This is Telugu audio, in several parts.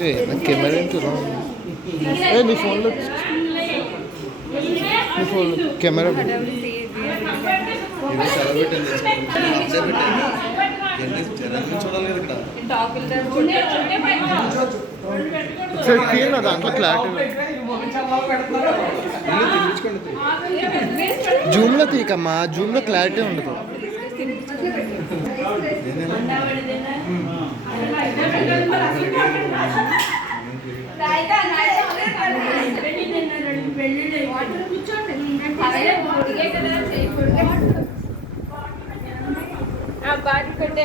ఏ నా కెమెరా ఏంటి ఏ నీ ఫోన్లో నీ ఫోన్ కెమెరా చూడాలి ఇక్కడ సరే తీయన దాంట్లో క్లారిటీ జూమ్లో తీయకమ్మా జూమ్లో క్లారిటీ ఉండదు. బాటి పెట్టే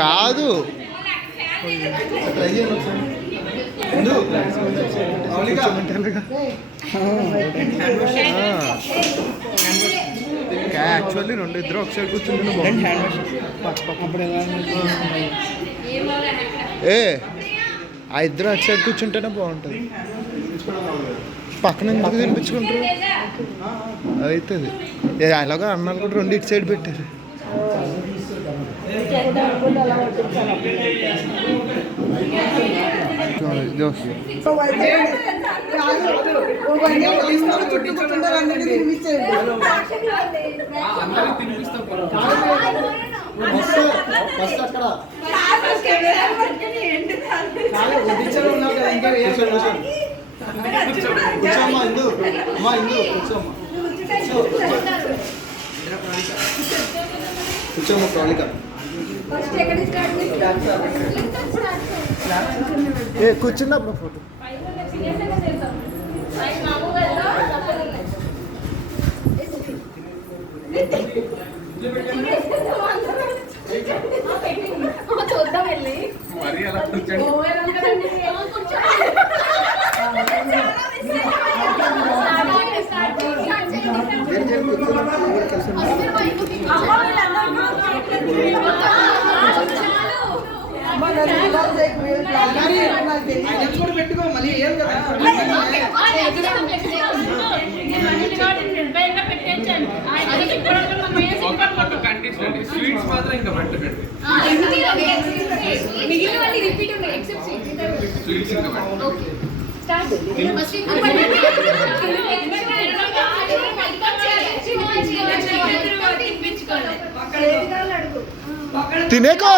కాదు. యాక్చువల్లీ రెండు ఇద్దరు ఒక సైడ్ కూర్చుంటే ఏ ఆ ఇద్దరు అటు సైడ్ కూర్చుంటేనే బాగుంటుంది. పక్కన ఎందుకు తినిపించుకుంటారు? అవుతుంది. ఏ అలాగా అన్నాలు కూడా రెండు ఇటు సైడ్ పెట్టారు. కూర్చోమ్మా ఇందు అమ్మా ఇందు కూర్చోమ్మా కూర్చోమ్మా కూర్చున్నప్పుడు ఫోటో. చూద్దాం వెళ్ళి పెట్టుకో మళ్ళీ ఏం కదా స్వీట్స్ మాత్రం ఇంకా పెట్టకండి మిగిలినవన్నీ రిపీట్ ఉన్నాయి ఎక్సెప్ట్ స్వీట్స్ ఇంకా పెట్టండి స్టార్ట్ తినేకో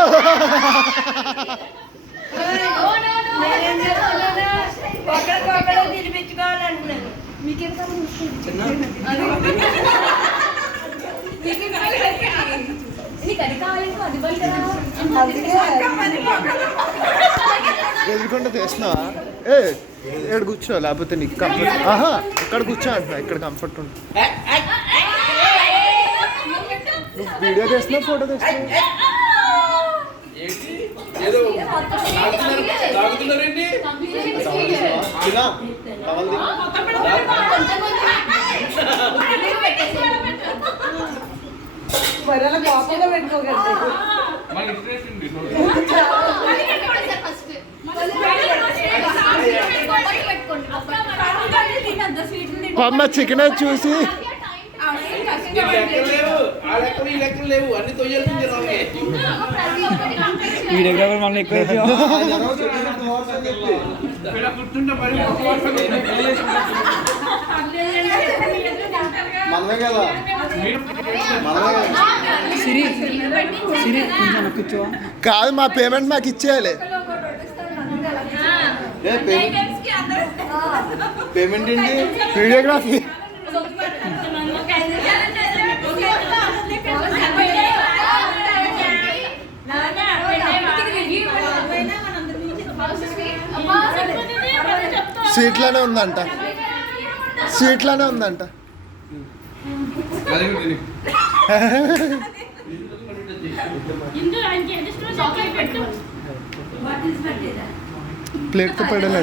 అది బండి ఎదురుకుంటే తెస్తున్నావా ఏ ఎక్కడ కూర్చో లేకపోతే నీకు కంఫర్ట్ ఆహా ఇక్కడ కూర్చో అంటున్నా ఇక్కడ కంఫర్ట్ ఉంటుంది నువ్వు వీడియో తీస్తున్నావు ఫోటో తీస్తున్నావు ఏదో తాగుతున్నారు- తాగుతున్నారేంటి తినా. కావాలి మన ఇన్స్పిరేషన్ అమ్మ చికెన్ చూసి. లెక్కలు ఈ లెక్కలు లేవు? అన్ని తొయ్యాల్సింది ఎక్కువ వర్షం మనమే కదా మనమే కదా. సిరి సిరి కూర్చో కాదు మా పేమెంట్ మాకు ఇచ్చేయాలి. ఏ పేమెంట్ పేమెంట్ ఏంటి? వీడియోగ్రఫీ సీట్లోనే ఉందంట. సీట్లోనే ఉందంట. ప్లేట్తో పడేలా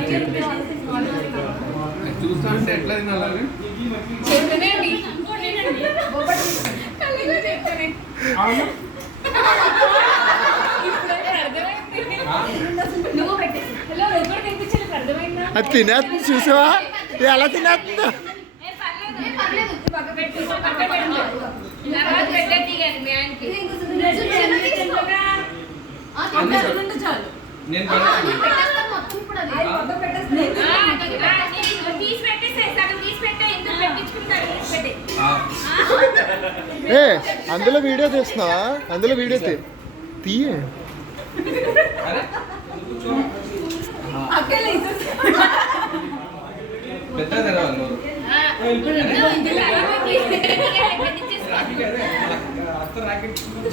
చూస్తానంటే ఎట్లా తినాలి అది తినేస్తుంది చూసావా? ఎలా తినేస్తుందో? ఏ అందులో వీడియో తీస్తున్నావా? అందులో వీడియో తీయ.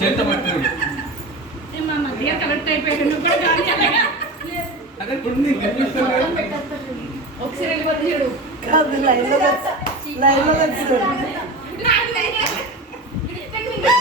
చేత పట్టాడు ఒకసారి లైన్లో లైన్లో